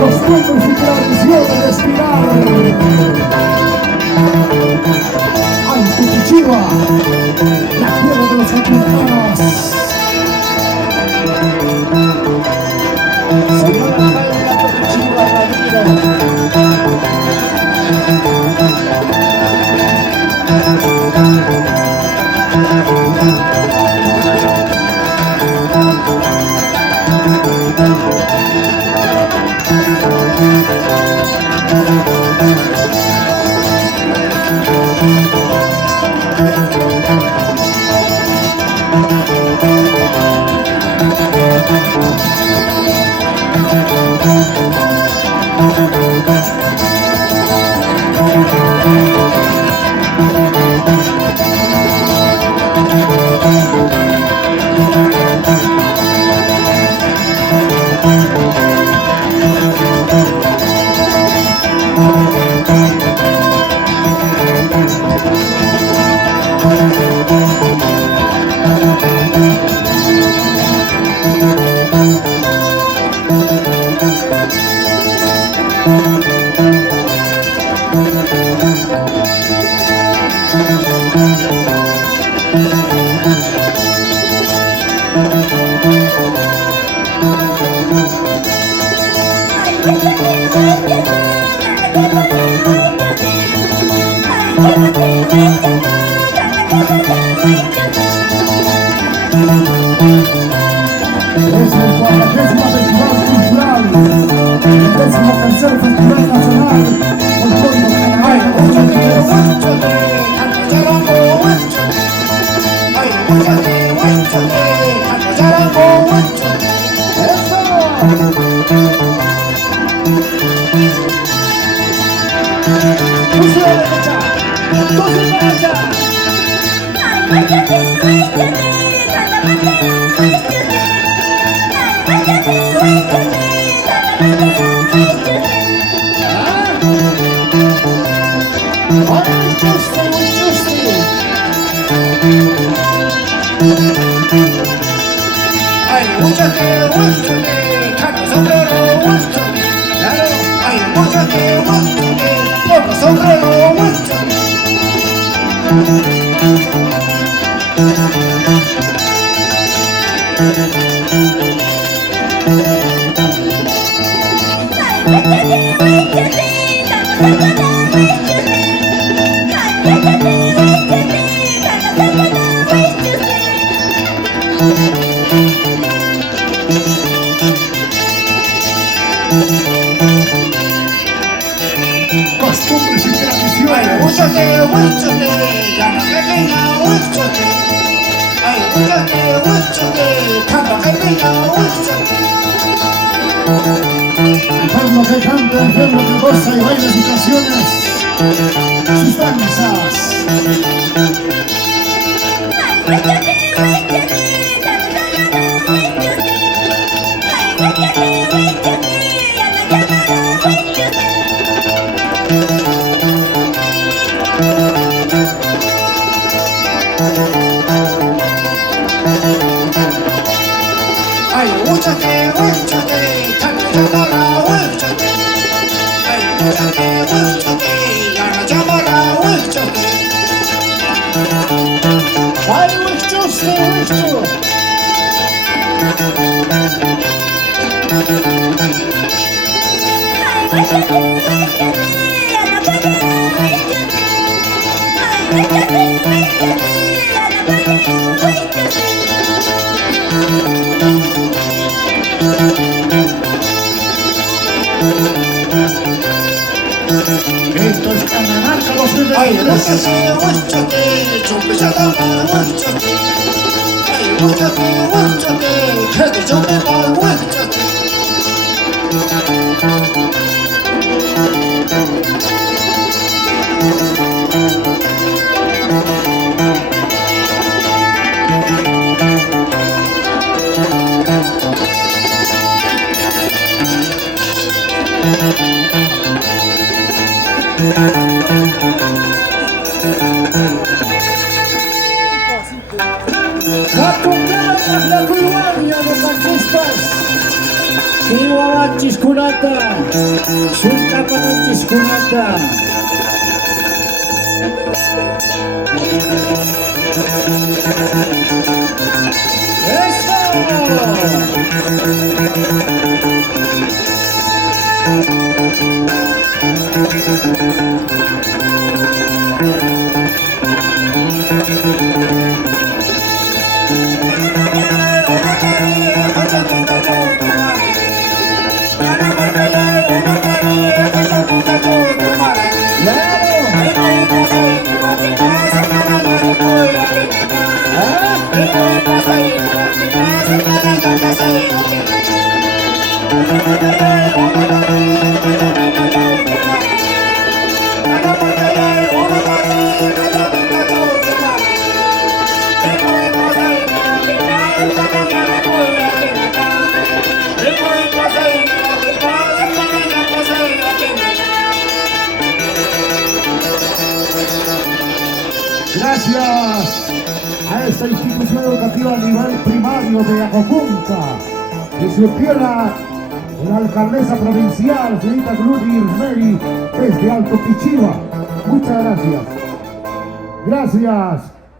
Costumbres y tradición de respirar Antupichigua, la tierra de los antupichanos. Señora María Antupichigua Ramiro. Costumbres y tradiciones. El pueblo que canta, el pueblo que goza y baila sus canciones, sus danzas. Esto es Canamarca 2023. Ay, guáchate, chumpechada, guáchate. Ay, guáchate, que te llame mal, guáchate. Catuqueras la Culuania de Machistas. Kiwawa Chiskunata. Sunkapana Chiskunata. Gracias a esta institución educativa a nivel primario de Acocunca, que surgiera la alcaldesa provincial, señorita Gloria Irmeri, desde Alto Pichiva. Muchas gracias. Gracias.